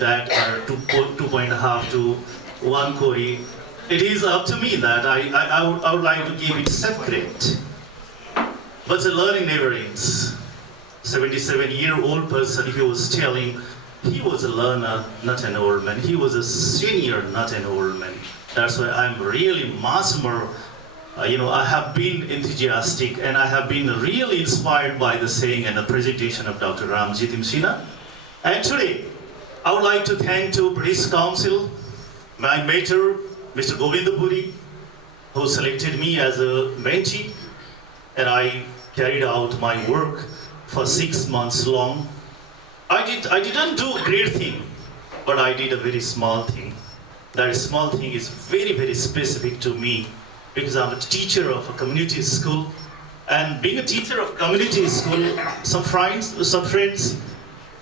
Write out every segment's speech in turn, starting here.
that are 2.5 to 1 Kori. It is up to me that I would like to give it separate. But the learning never ends. 77-year-old person, he was telling, he was a learner, not an old man. He was a senior, not an old man. That's why I'm really much more, I have been enthusiastic and I have been really inspired by the saying and the presentation of Dr. Ramjit Simsina. And today, I would like to thank to British Council, my mentor, Mr. Gobinda Puri, who selected me as a mentee, and I carried out my work for 6 months long. I didn't do a great thing, but I did a very small thing. That small thing is very, very specific to me because I'm a teacher of a community school. And being a teacher of community school, some friends,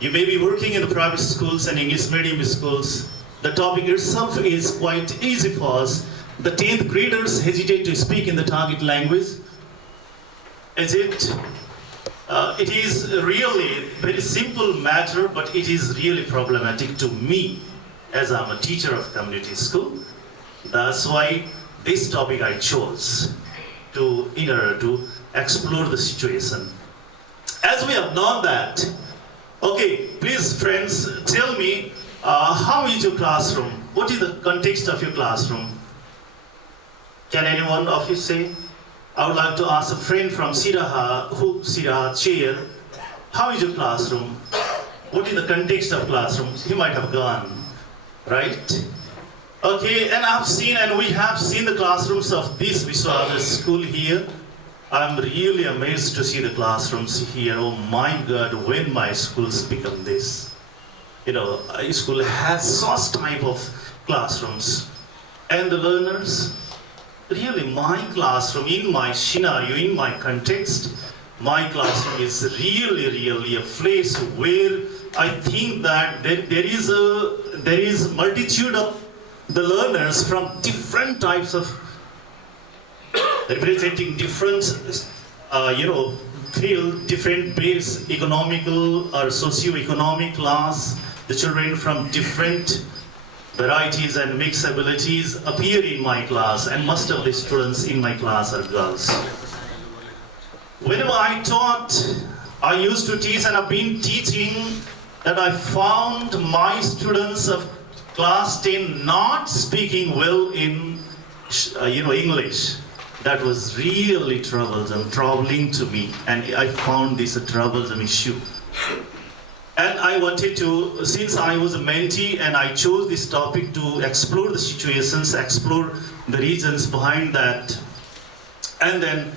you may be working in the private schools and English medium schools. The topic itself is quite easy for us. The 10th graders hesitate to speak in the target language. It is really a very simple matter, but it is really problematic to me as I'm a teacher of community school. That's why this topic I chose to explore the situation. As we have known that, okay, please friends, tell me, how is your classroom? What is the context of your classroom? Can anyone of you say? I would like to ask a friend from Siraha chair, how is your classroom? What is the context of classroom? He might have gone, right? Okay, and we have seen the classrooms of this Vishwanath school here. I'm really amazed to see the classrooms here. Oh my God, when my schools become this. A school has such type of classrooms. And the learners, really my classroom, in my scenario, in my context, my classroom is really a place where I think that there is multitude of the learners from different types of, representing different, field, different base, economical or socio-economic class. The children from different varieties and mixed abilities appear in my class, and most of the students in my class are girls. Whenever I taught, I used to teach and I've been teaching that I found my students of class 10 not speaking well in English. That was really troubling to me, and I found this a troublesome issue. And I wanted to, since I was a mentee and I chose this topic to explore the situations, explore the reasons behind that. And then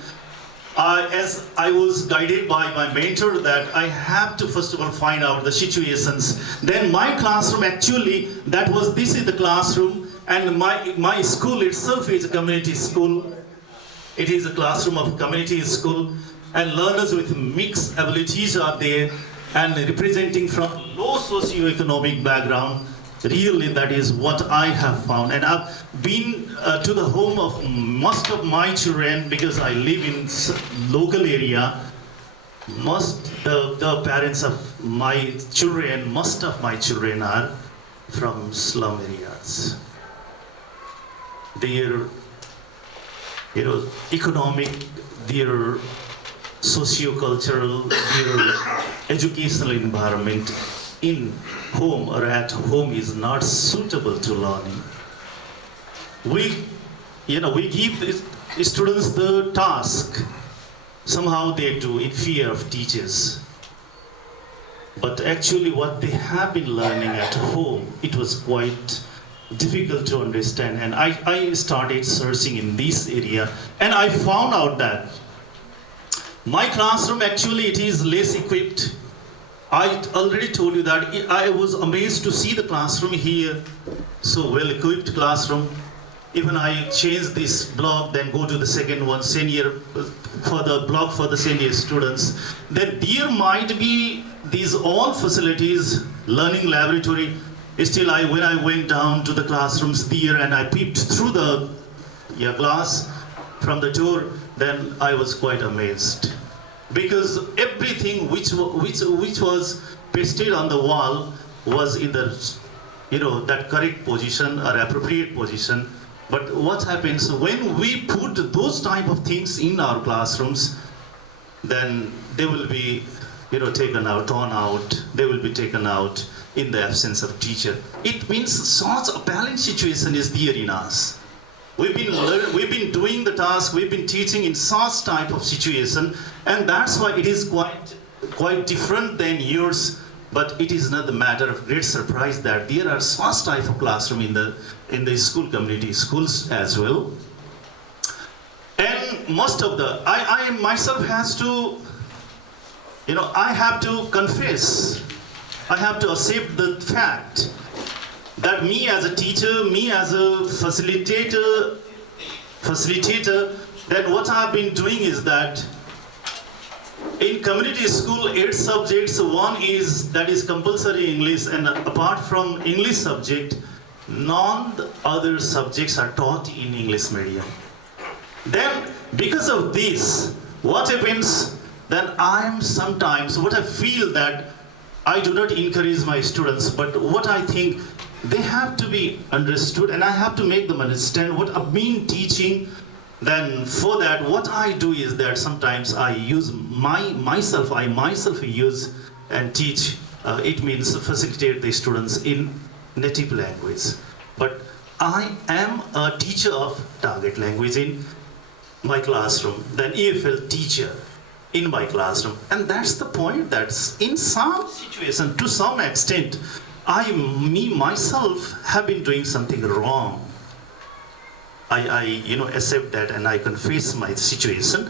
as I was guided by my mentor that I have to first of all find out the situations. Then my classroom actually, this is the classroom, and my school itself is a community school. It is a classroom of community school, and learners with mixed abilities are there, and representing from low socio-economic background. Really, that is what I have found. And I've been to the home of most of my children because I live in local area. The parents of my children, most of my children are from slum areas. Their economic, their socio-cultural, their educational environment in home or at home is not suitable to learning. We give the students the task. Somehow they do in fear of teachers. But actually what they have been learning at home, it was quite difficult to understand. And I started searching in this area, and I found out that my classroom actually it is less equipped. I already told you that I was amazed to see the classroom here, so well equipped classroom. Even I changed this block, then go to the second one, senior, for the block for the senior students. Then there might be these all facilities, learning laboratory. Still, when I went down to the classrooms there and I peeped through the glass from the door, then I was quite amazed. Because everything which was pasted on the wall was in the that correct position or appropriate position. But what happens when we put those type of things in our classrooms, then they will be taken out, torn out, they will be taken out in the absence of teacher. It means such a balanced situation is there in us. We've been doing the task, we've been teaching in such type of situation, and that's why it is quite different than yours. But it is not the matter of great surprise that there are such type of classroom in the school community, schools as well. And most of the, I myself has to, I have to confess, I have to accept the fact that me as a teacher, me as a facilitator, then what I've been doing is that in community school, 8 subjects, one is that is compulsory English, and apart from English subject, none other subjects are taught in English medium. Then, because of this, what happens, then I am sometimes, what I feel that I do not encourage my students, but what I think, they have to be understood and I have to make them understand what I've been teaching. Then for that, what I do is that sometimes I use myself use and teach, it means facilitate the students in native language. But I am a teacher of target language in my classroom, then EFL teacher in my classroom. And that's the point, that in some situation, to some extent, myself have been doing something wrong. I accept that and I confess my situation.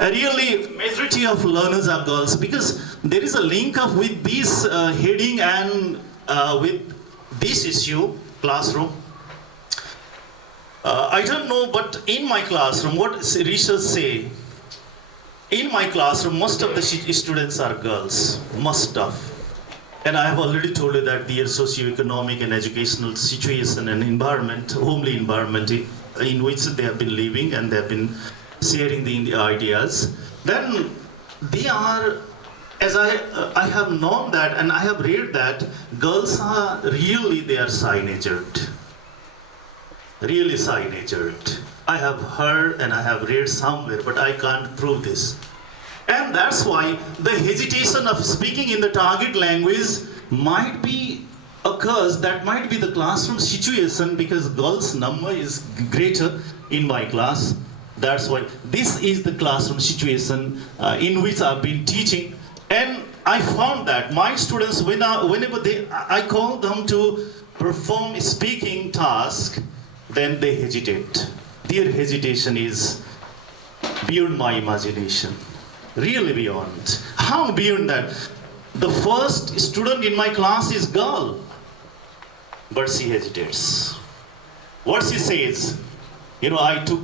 Really, majority of learners are girls, because there is a link up with this heading and with this issue, classroom. I don't know, but in my classroom, what research say, in my classroom, most of the students are girls, most of. And I have already told you that their socio-economic and educational situation and environment, homely environment in which they have been living and they have been sharing the ideas, then they are, as I have known that and I have read that girls are really, they are shy-natured. Really shy-natured. I have heard and I have read somewhere, but I can't prove this. And that's why the hesitation of speaking in the target language might be occurs, that might be the classroom situation, because girls' number is greater in my class. That's why this is the classroom situation in which I've been teaching. And I found that my students, whenever I call them to perform speaking task, then they hesitate. Their hesitation is beyond my imagination. Really beyond. How beyond that? The first student in my class is girl, but she hesitates. What she says, I took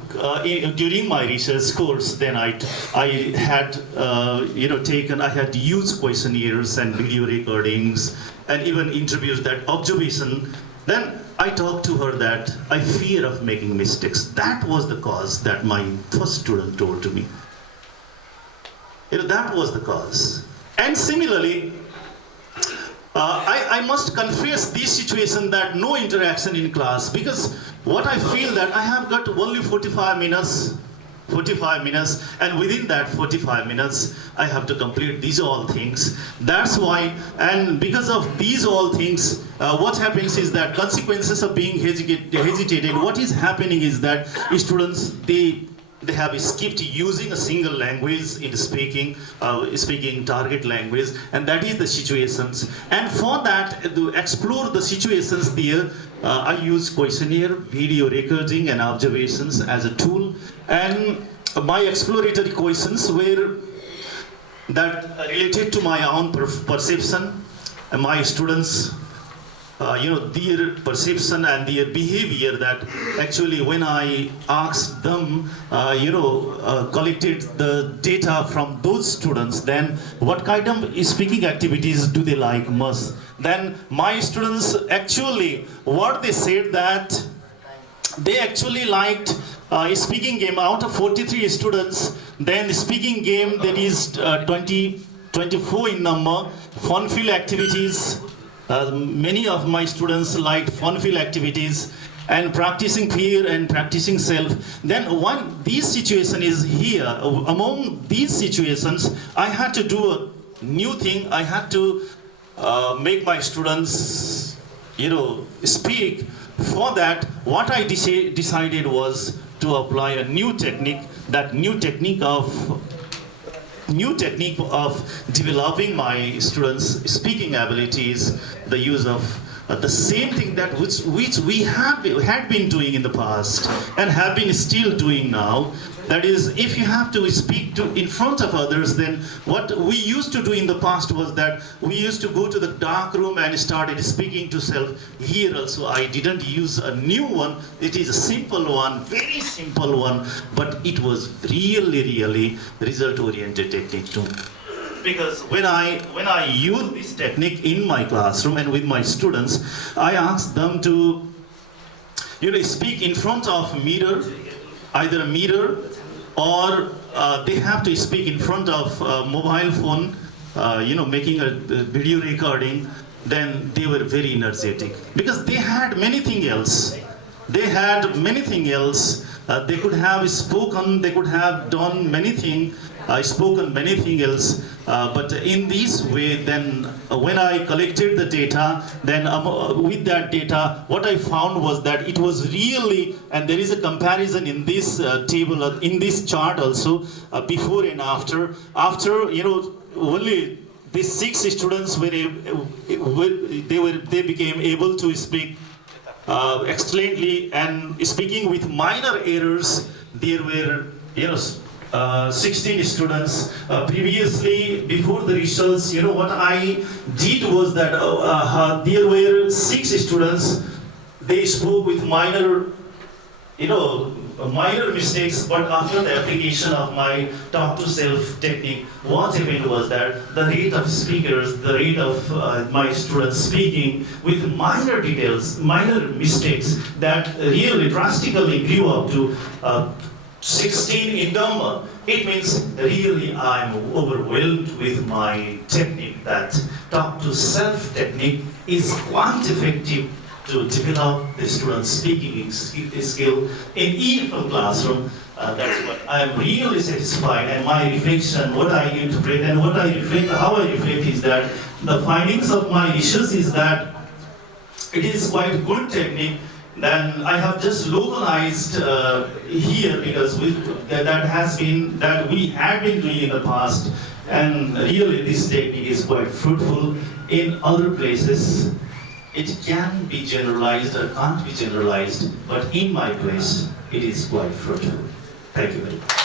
during my research course. Then I had I had used questionnaires and video recordings and even interviews, that observation. Then I talked to her that I fear of making mistakes. That was the cause that my first student told to me. That was the cause. And similarly, I must confess this situation, that no interaction in class, because what I feel that I have got only 45 minutes, and within that 45 minutes, I have to complete these all things. That's why, and because of these all things, what happens is that consequences of being hesitated, what is happening is that students, they have skipped using a single language in speaking target language, and that is the situations. And for that, to explore the situations there, I use questionnaire, video recording and observations as a tool. And my exploratory questions were that related to my own perception, and my students, their perception and their behavior, that actually when I asked them, collected the data from those students, then what kind of speaking activities do they like most? Then my students actually, what they said that they actually liked speaking game. Out of 43 students, then the speaking game, that is 24 in number, fun-filled activities, Many of my students liked fun-filled activities and practicing fear and practicing self. Then one these situation is here. Among these situations, I had to do a new thing. I had to make my students, speak. For that, what I decided was to apply a new technique. That new technique of developing my students' speaking abilities, the use of the same thing that which we had been doing in the past and have been still doing now. That is, if you have to speak in front of others, then what we used to do in the past was that we used to go to the dark room and started speaking to self. Here also I didn't use a new one. It is a simple one, very simple one, but it was really result-oriented technique too. Because when I use this technique in my classroom and with my students, I ask them to speak in front of a mirror, either a mirror, or they have to speak in front of a mobile phone, making a video recording. Then they were very energetic because they had many things else. They could have spoken, they could have done many things, spoken many things else. But in this way, then when I collected the data, then with that data, what I found was that it was really, and there is a comparison in this table, in this chart also, before and after. After, only these 6 students they became able to speak excellently, and speaking with minor errors. There were 16 students. Previously, before the results, what I did was that there were 6 students. They spoke with minor mistakes, but after the application of my talk to self technique, what happened was that the rate of speakers, the rate of my students speaking with minor details, minor mistakes, that really drastically grew up to 16 in number. It means really I'm overwhelmed with my technique. That talk to self technique is quite effective to develop the student's speaking skill in each classroom. That's what I'm really satisfied, and my reflection, what I interpret and how I reflect is that the findings of my research is that it is quite good technique. Then I have just localized here because we had been doing in the past, and really this technique is quite fruitful in other places. It can be generalized or can't be generalized, but in my place, it is quite fruitful. Thank you very much.